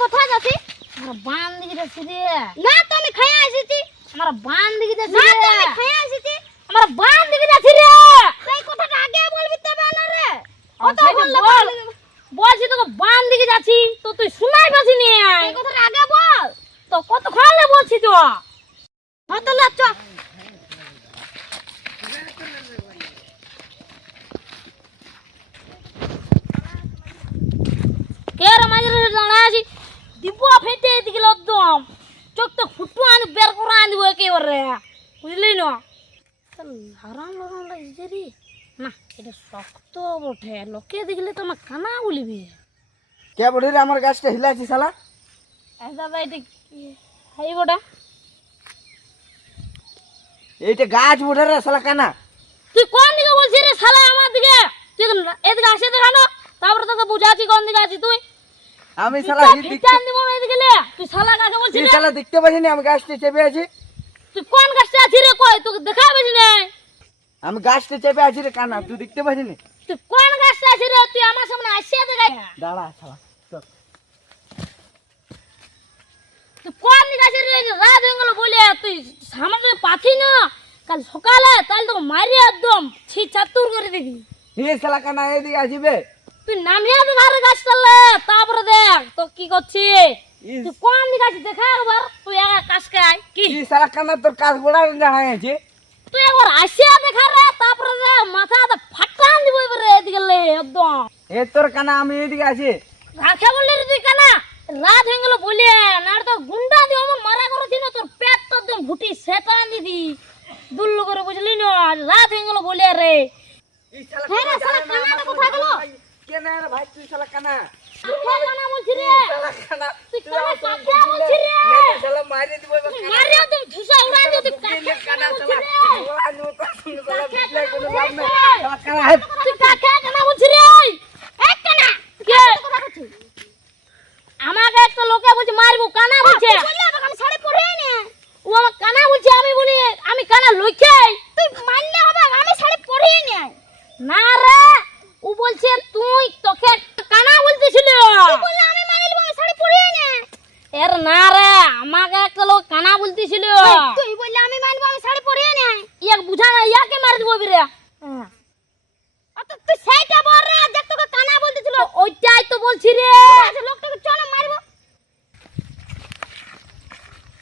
কোথায় যাচ্ছি? আমার বান দিকে যাচ্ছি রে। না তো আমি খাইয়া আসিছি। আমার বান দিকে যাচ্ছি না তো রে। আমি খাইয়া আসিছি। আমার বান দিকে যাচ্ছি রে। এই কথাটা আগে বলবি তবে না রে। কত বল, বলছি তোকে বান দিকে যাচ্ছি তো তুই শুনাই পাচ্ছি নি। এই কথাটা আগে বল। তো কতক্ষণ লে বলছি তো। হ্যাঁ তো না চ। কে রে মাঝে দাঁড়া আছি দিব ফেটে দিকে একদম চোখ তো ফুটু আনি বের করে আনি দিব একেবারে, বুঝলি না? লারাম লারাম লাগছে রে। না এটা শক্ত বটে, লোকে দেখলে তো আমার কানা বলিবি। কে বলি রে আমার গাছটা হিলাছি শালা? দাদা এটা হাই বটা এইটা গাছ বটে রে শালা কানা। তুই কোন দিকে বলছিস রে শালা আমার দিকে? তুই এদিকে আসে দেখানো, তারপরে তোকে বুঝাচ্ছি কোন দিকে আছিস তুই। আমি শালা ভিটান দিব না এদিকে লে। তুই শালা কাকে বলছিস রে? শালা দেখতে পাচ্ছি না আমি গাছটা চেপে আছি। তুই কোন গাছটা আছিস রে? কই তোকে দেখা পাইছি না। আমি গাছটা চেপে আছি রে কানা, তুই দেখতে পাচ্ছি না? তুই কোন গাছটা আছিস রে? তুই আমার সামনে আসিয়া দেখাই। দাঁড়া শালা চল। তুই কোন দিকে আছিস রে? রাত হয়ে গেল বলে তুই সামনে পাচ্ছি না। কাল সকালে তাহলে তোকে মারি একদম ছি চাতুর করে দিবি। এই শালা কানা এদিকে আসিবে। তুই নামিয়া দে ধারে গাছটালে, তারপরে দেখ তো কি করছিস। তুই কোন দিকে আছিস দেখা একবার। তুই একা কাজকে আয় কি। এই শালা কানা তোর কাজ গোড়া দাঁড়ায় আছে। তুই একবার আসিয়া দেখা রে, তারপরে দে মাথাটা ফাটান দিব এবারে এদিকে লে একদম। এ তোর কানা আমি এদিকে আছি। রাখে বললি রে তুই কেনা? রাত হয়ে গেল বলে না তো গুন্ডা দিয়ে আমার মারা করেছি না, তোর পেট তো একদম ভুটি সেটান দিদি দুল্লু করে, বুঝলি না? রাত হয়ে গেল বলে রে। এই শালা হ্যাঁ রে, শালা কানাটা কোথায় গেল? কে না রে ভাই তুই শালা কানা। কাকে কানা বলছি রে? শালা কানা তুই তুই কানা আমার কাকে বলছি রে? না তুই শালা মারি দিব এবার কানা। মারি একদম ধুসা উড়া দিয়ে তুই কাকে কানা বলছি রে? গোড়া নিও তো শুনে শালা কাকে বিটলাই কোনো কানা লাভ বলছি নাই। রে? শালা কানা হাত তুই কাকে কানা বলছি রে? এই কানা। কে? কথা বলছিস? আমাকে একটা লোকে বলছে মারবো, কানা বলছে। বললে আমাকে আমি শাড়ি পরিয়ে নে। ও আমার কানা বলছে, আমি বলি আমি কানা লইছে। তুই মানলে হবে আমি শাড়ি পরিয়ে নে। না রে, ও বলছে তুই তোকে কানা বলতেছিল। তুই বললে আমি মানে নিব আমি শাড়ি পরিয়ে নে। এর না রে, আমাকে একটা লোক কানা বলতেছিল। তুই বললে আমি মানব আমি শাড়ি পরিয়ে নে। ইয়াক বুঝা না, ইয়াকে মার দিব বিরে। অত তুই সেইটা বল রে যে তোকে কানা বলতেছিল। ওইটাই তো বলছি রে। আচ্ছা লোকটাকে চল মারবো।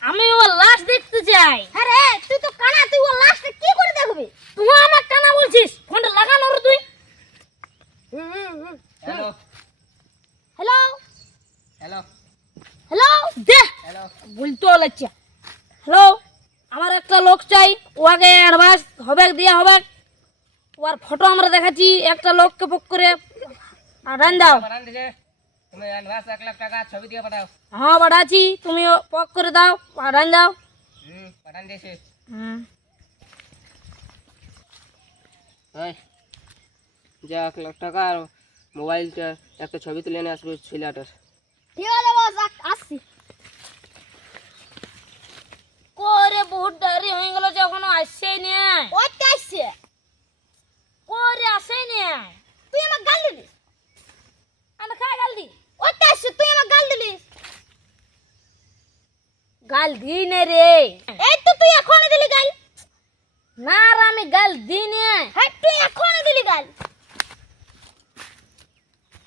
আমি ও লাশ দেখতে চাই। আরে তুই তো কানা, তুই ও লাস্টে কি করে দেখবি? তুই আমার কানা বলছিস, ফোনটা লাগানো রে তুই। হ্যালো হ্যালো হ্যালো হ্যালো দে হ্যালো বলতো লাগছে। হ্যালো, আমার একটা লোক চাই, ও আগে অ্যাডভান্স হবে দেয়া হবে। ওর ফটো আমরা দেখাচ্ছি, একটা লোককে বুক করে আদান দাও। পাঠান দিছে, তুমি অ্যাডভান্স 1 লাখ টাকা ছবি দিয়ে পাঠাও। হ্যাঁ বাড়াচ্ছি, তুমি পক করে দাও, আদান দাও। পাঠান দিয়েছে। হুম ওই যা 1 লাখ টাকা আর মোবাইলটা একটা ছবি তুলে নিয়ে আসবে ছেলেটার। ঠিক আছে বস আসছি। করে বহুত দেরি হয়ে গেল যে এখনো আসছেই না। ওইটা আসছে। করে আসেই না। তুই আমার গাল দিলিস। আমি খাই গাল দি। ওইটা আসছে তুই আমার গাল দিলিস। গাল দিই না রে। এই তো তুই এখনই দিলি গাল। না রে, আমি গাল দিই না। হ্যাঁ তুই এখনই দিলি গাল।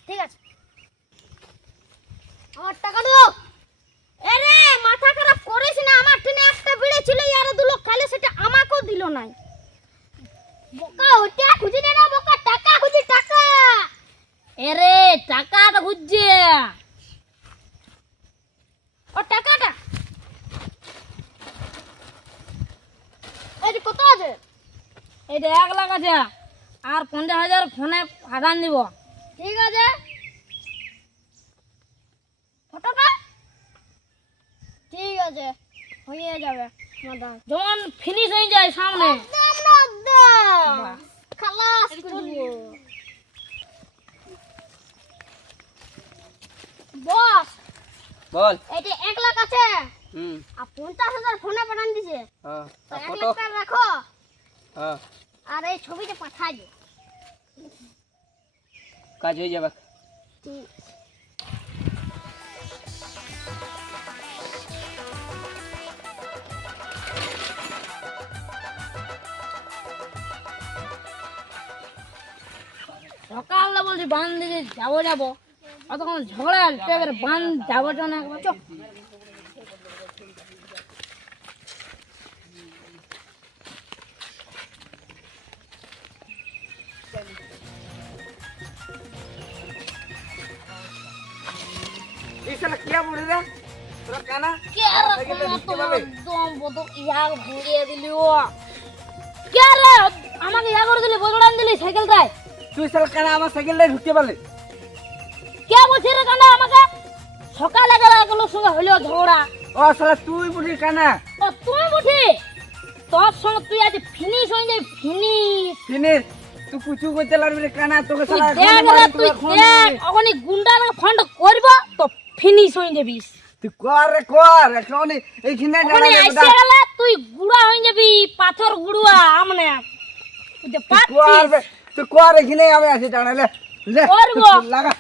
ঠিক আছে আমার টাকা দাও। আরে মাথা খারাপ করিস না, আমার টিনে একটা বিড়ে ছিল আর 2 লোক খাইলে সেটা আমাকেও দিল নাই। বোকা ওটা খুঁজি না বোকা, টাকা খুঁজি টাকা। এরে টাকাটা খুঁজছে। ও টাকাটা এই যে কত আছে? এটা 1 লাখ আছে আর 50,000 ফোনে আদান দিব। ঠিক আছে ফটোটা ঠিক আছে হয়ে যাবে মাদার। যখন ফিনিশ হয়ে যায় সামনে একদম না একদম খালাস করবো। বস বল। এটা 1 লাখ আছে হুম আর 50,000 ফোনে পাঠান দিছে। হ্যাঁ তো আর 1 ফটো। লাখ টাকা রাখো হ্যাঁ আর এই ছবিটা পাঠাই দিও। কাজ হয়ে যাবে। ঠিক বান দিকে যাবো অতক্ষণ ঝগড়া এবার বান যাবো না একবার চো এই শালা কিয়া বলে রে তোরা কানা কে রে তোমার দম বদল ইয়া ঘুরিয়ে দিলি ও কে রে আমাকে ইয়া করে দিলি বদলান দিলি সাইকেলটায় তুই শালা কানা আমার সাইকেলটা ঢুকতে পারলি কে বলছিস রে কানা আমাকে সকালে গেল সঙ্গে হইলো ঝগড়া ও শালা তুই বুঝি কানা ও তুই বুঝি তোর সঙ্গে তুই আজ ফিনিশ হয়ে যাই ফিনিশ ফিনির তুই কুচু করতে লাগবি রে কানা তোকে তুই শালা দেখ রে তুই দেখ ওখানে গুন্ডার ফন্ড করব তো ফিনিশ হয়ে যাবি তুই কর এখন এইখানে ওখানে আইসে গেলে তুই গুড়া হয়ে যাবি পাথর গুড়া আমনে তুই যে পাচ্ছিস তুই কর এখানে আমি আছি জানালে লে করবো। তুই লাগা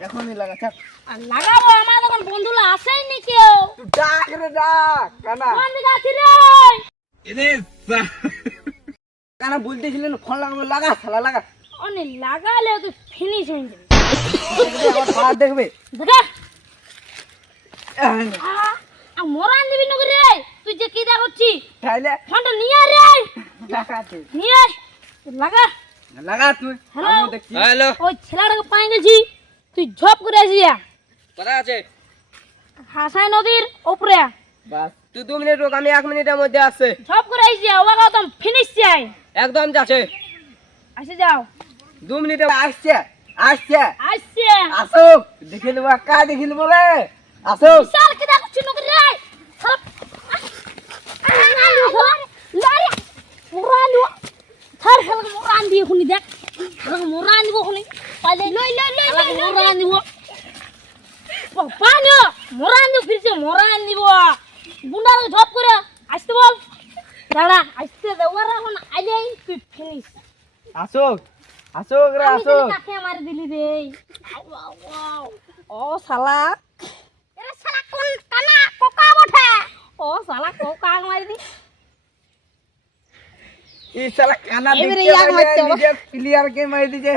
এখনই লাগা থাক আর লাগাবো আমার তখন বন্ধুরা আসেই নি কেউ তুই ডাক রে ডাক কানা কোন দিকে আছি রে কানা বলতেছিলেন ফোন লাগাবো লাগা শালা লাগা অনেক লাগালে তুই ফিনিশ হয়ে যাবি আমার পা দেখবে দেখা মোরা নিবি নগর রে তুই যে কি দা করছিস তাইলে ফোনটা নিয়ে আয় রে লাগা তুই নিয়ে আয়। লাগা লাগা তুই হ্যালো। আমিও দেখছি হ্যালো ওই ছেলেটাকে পাই গেছি তুই ঝপ করে আসিয়া কোথায় আছে হাসাই নদীর উপরে বাস তুই 2 মিনিট রোক আমি 1 মিনিটের মধ্যে আসছে ঝপ করে আসিয়া ওকে একদম ফিনিশ চাই একদম যাচ্ছে আসে যাও 2 মিনিটে আসছে আসছে আসছে আসুক দেখে নেবো কা দেখে নেবো রে আসুক বিশাল কি দা করছিস নগর রে লড়ে মোরালু থার খেলা মোরান দিয়ে খুনি দেখ মোরান দিব খুনি পালে লই মোরান দিব পানিও মোরান দিব ফিরছে মোরান দিব গুন্ডার ঝপ করে আসতে বল দাঁড়া আসতে দেওয়ার এখন আইলেই তুই ফিনিশ আসুক আসুক রে আমি আসুক কাকে মারি দিলি রে ও শালা এরে শালা কোন কানা কোকা বটে ও শালা কোকা মারি দি এই শালা কানা এবারে দেখতে ইয়াক মারতে হবে। নিজে প্লেয়ার কে মারি দিছে